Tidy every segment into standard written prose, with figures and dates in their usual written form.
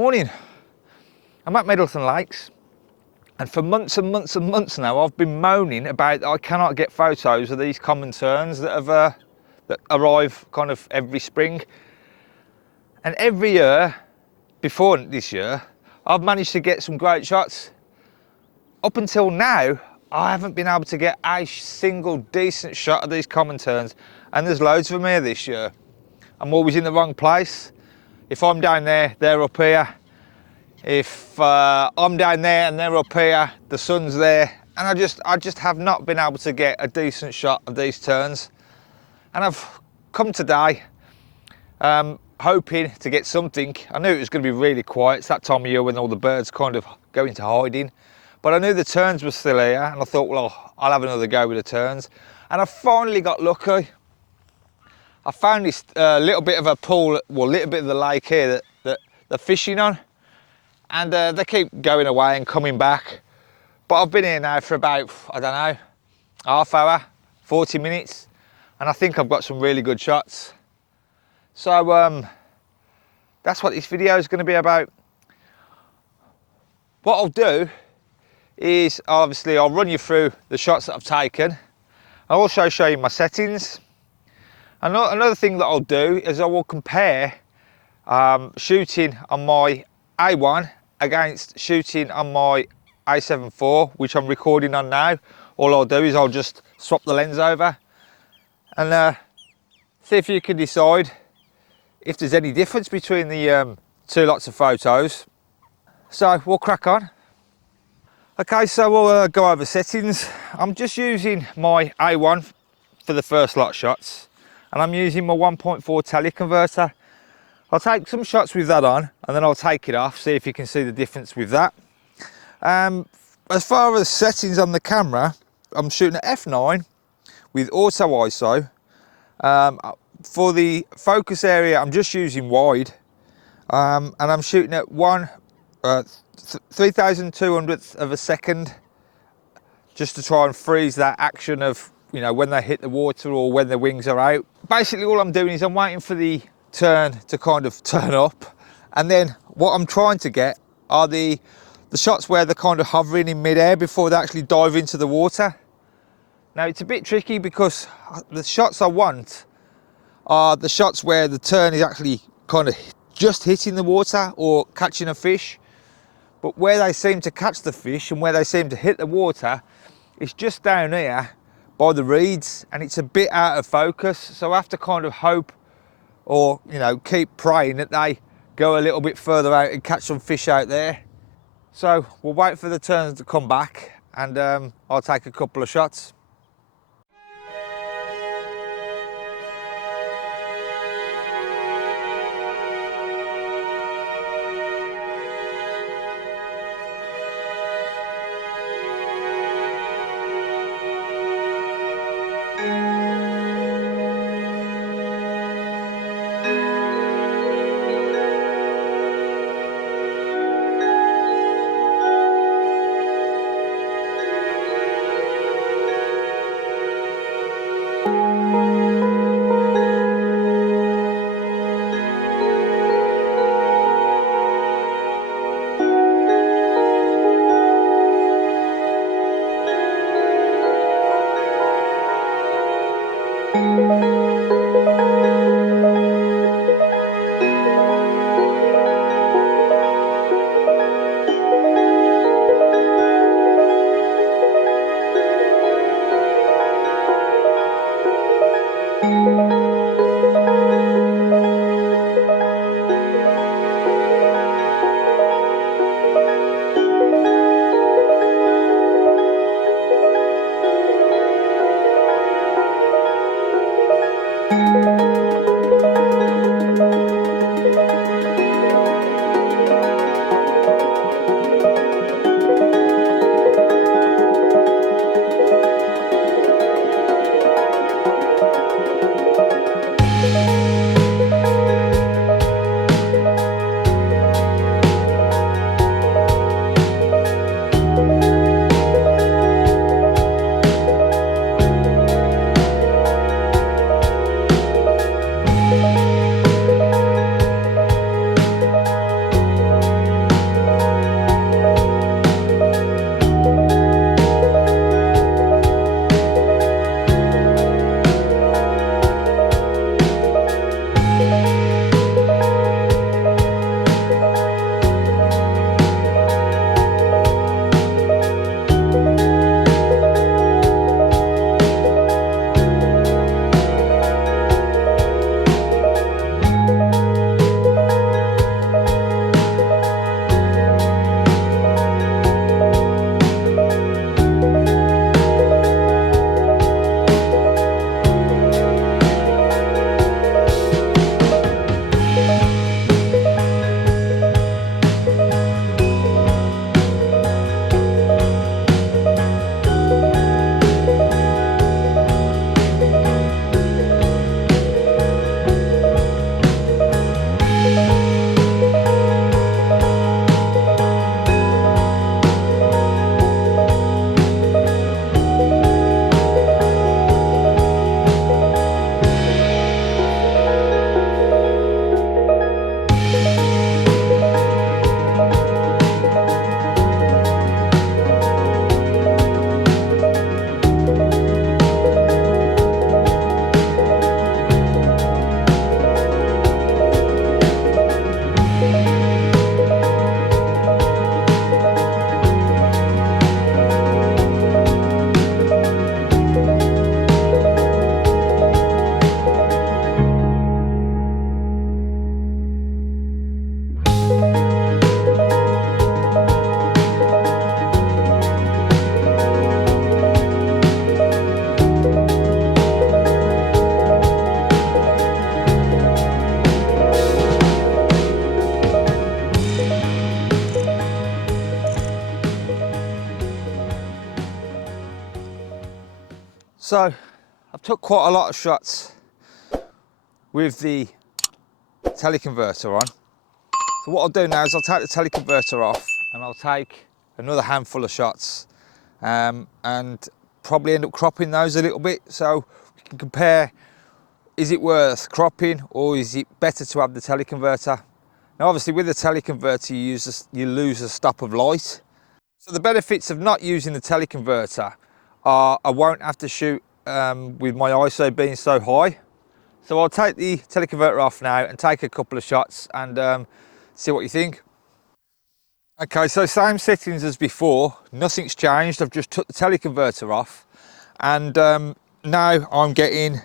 Morning. I'm at Middleton Lakes, and for months and months and months now I've been moaning about I cannot get photos of these common terns that have that arrive kind of every spring. And every year before this year I've managed to get some great shots. Up until now I haven't been able to get a single decent shot of these common terns, and there's loads of them here this year. I'm always in the wrong place. If I'm down there, they're up here. If I'm down there and they're up here, the sun's there, and I just have not been able to get a decent shot of these terns. And I've come today hoping to get something. I knew it was going to be really quiet. It's that time of year when all the birds kind of go into hiding, but I knew the terns were still here, and I thought, well, I'll have another go with the terns. And I finally got lucky. I found this little bit of a pool, well, a little bit of the lake here that they're fishing on, and they keep going away and coming back. But I've been here now for about, I don't know, half hour, 40 minutes, and I think I've got some really good shots. So that's what this video is going to be about. What I'll do is, obviously, I'll run you through the shots that I've taken. I'll also show you my settings. Another thing that I'll do is I will compare shooting on my A1 against shooting on my A7iv, which I'm recording on now. All I'll do is I'll just swap the lens over and see if you can decide if there's any difference between the two lots of photos. So we'll crack on. Okay, so we'll go over settings. I'm just using my A1 for the first lot of shots, and I'm using my 1.4 teleconverter. I'll take some shots with that on, and then I'll take it off, see if you can see the difference with that. As far as settings on the camera, I'm shooting at f9 with auto ISO. For the focus area, I'm just using wide, and I'm shooting at 3,200th of a second, just to try and freeze that action of, you know, when they hit the water or when the wings are out. Basically all I'm doing is I'm waiting for the turn to kind of turn up, and then what I'm trying to get are the shots where they're kind of hovering in mid-air before they actually dive into the water. Now it's a bit tricky because the shots I want are the shots where the turn is actually kind of just hitting the water or catching a fish, but where they seem to catch the fish and where they seem to hit the water is just down here by the reeds, and it's a bit out of focus. So I have to kind of hope, or, you know, keep praying that they go a little bit further out and catch some fish out there. So we'll wait for the turns to come back, and I'll take a couple of shots. So I've took quite a lot of shots with the teleconverter on. So what I'll do now is I'll take the teleconverter off and I'll take another handful of shots and probably end up cropping those a little bit, so we can compare, is it worth cropping or is it better to have the teleconverter? Now obviously with the teleconverter you lose a stop of light. So the benefits of not using the teleconverter are I won't have to shoot with my ISO being so high. So I'll take the teleconverter off now and take a couple of shots and see what you think. Okay, so same settings as before, nothing's changed. I've just took the teleconverter off and now I'm getting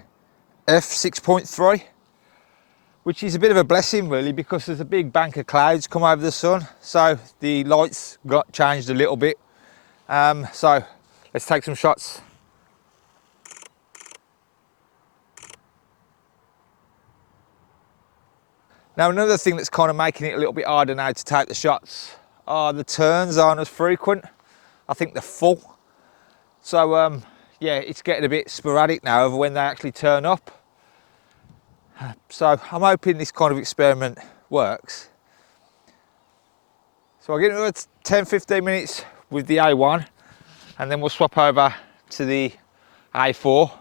f6.3, which is a bit of a blessing really, because there's a big bank of clouds come over the sun, so the lights got changed a little bit. So let's take some shots. Now another thing that's kind of making it a little bit harder now to take the shots are the turns aren't as frequent. I think they're full. So yeah, it's getting a bit sporadic now over when they actually turn up. So I'm hoping this kind of experiment works. So I'll get another 10-15 minutes with the A1 and then we'll swap over to the A4.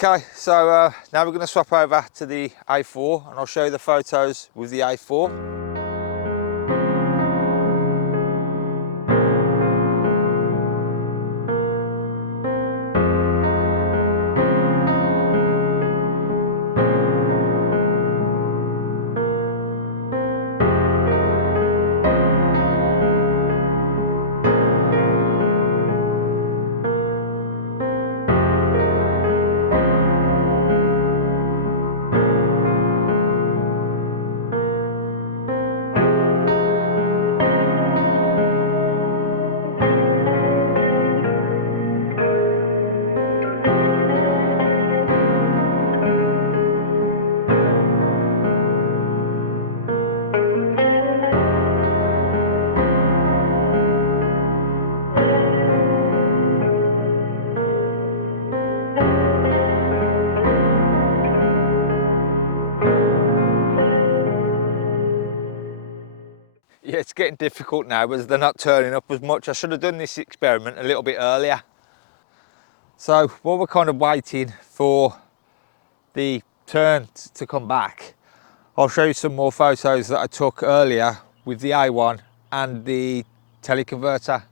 Okay, so now we're going to swap over to the A4 and I'll show you the photos with the A4. Yeah, it's getting difficult now as they're not turning up as much. I should have done this experiment a little bit earlier. So while we're kind of waiting for the Terns to come back, I'll show you some more photos that I took earlier with the A1 and the teleconverter.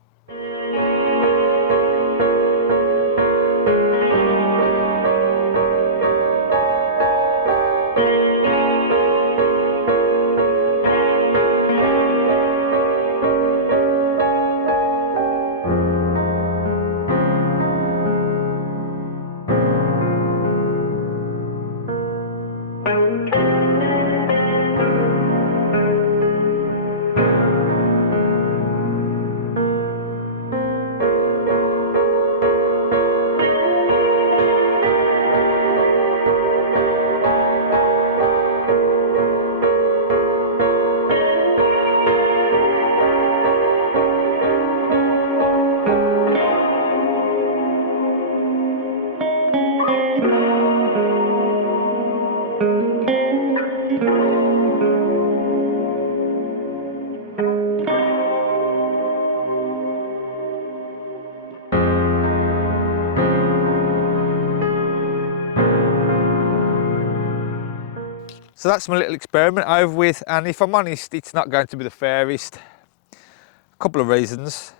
So that's my little experiment over with, and if I'm honest, it's not going to be the fairest. A couple of reasons.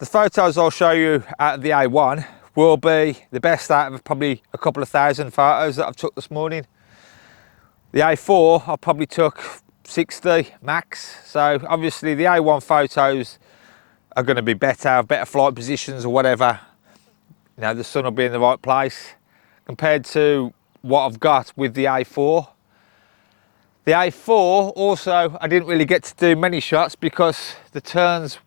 The photos I'll show you out of the A1 will be the best out of probably a couple of thousand photos that I've took this morning. The A4 I probably took 60 max, so obviously the A1 photos are going to be better flight positions or whatever. You know, the sun will be in the right place compared to what I've got with the A4. The A4 also, I didn't really get to do many shots because the Terns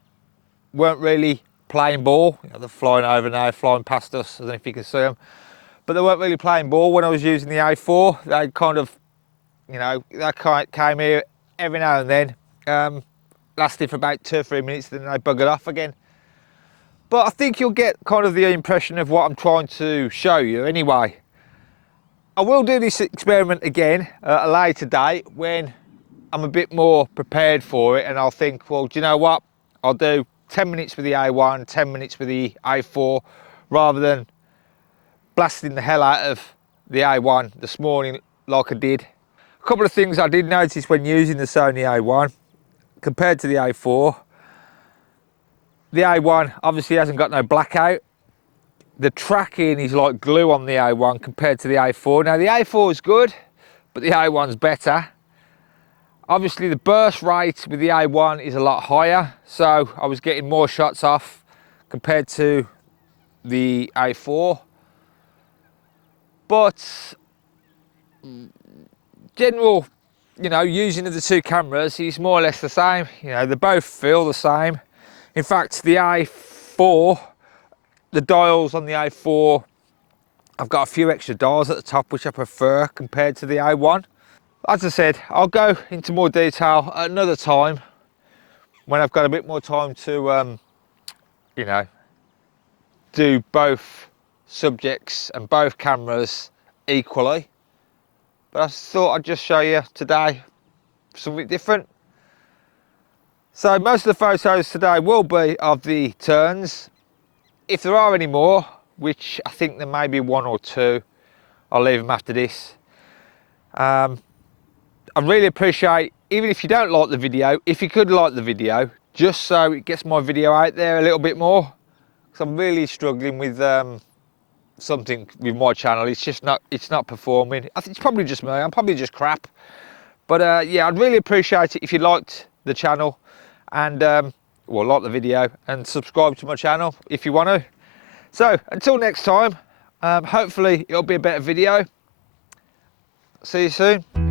weren't really playing ball. You know, they're flying over now, flying past us. I don't know if you can see them, but they weren't really playing ball when I was using the A4. They kind of, you know, they came here every now and then, lasted for about 2 or 3 minutes, then they buggered off again. But I think you'll get kind of the impression of what I'm trying to show you anyway. I will do this experiment again at a later date when I'm a bit more prepared for it, and I'll think, well, do you know what? I'll do 10 minutes with the A1, 10 minutes with the A4, rather than blasting the hell out of the A1 this morning like I did. A couple of things I did notice when using the Sony A1 compared to the A4. The A1 obviously hasn't got no blackout. The tracking is like glue on the A1 compared to the A4. Now the A4 is good, but the A1's better. Obviously the burst rate with the A1 is a lot higher, so I was getting more shots off compared to the A4. But general, you know, using of the two cameras is more or less the same. You know, they both feel the same. In fact, the A4, the dials on the A4, I've got a few extra dials at the top which I prefer compared to the A1. As I said, I'll go into more detail at another time when I've got a bit more time to, you know, do both subjects and both cameras equally. But I thought I'd just show you today something different. So most of the photos today will be of the Terns. If there are any more, which I think there may be 1 or 2, I'll leave them after this. I really appreciate, even if you don't like the video, if you could like the video, just so it gets my video out there a little bit more. Because I'm really struggling with something with my channel. It's not performing. I think it's probably just me. I'm probably just crap. But yeah, I'd really appreciate it if you liked the channel and well, like the video and subscribe to my channel if you want to. So until next time, hopefully it'll be a better video. See you soon.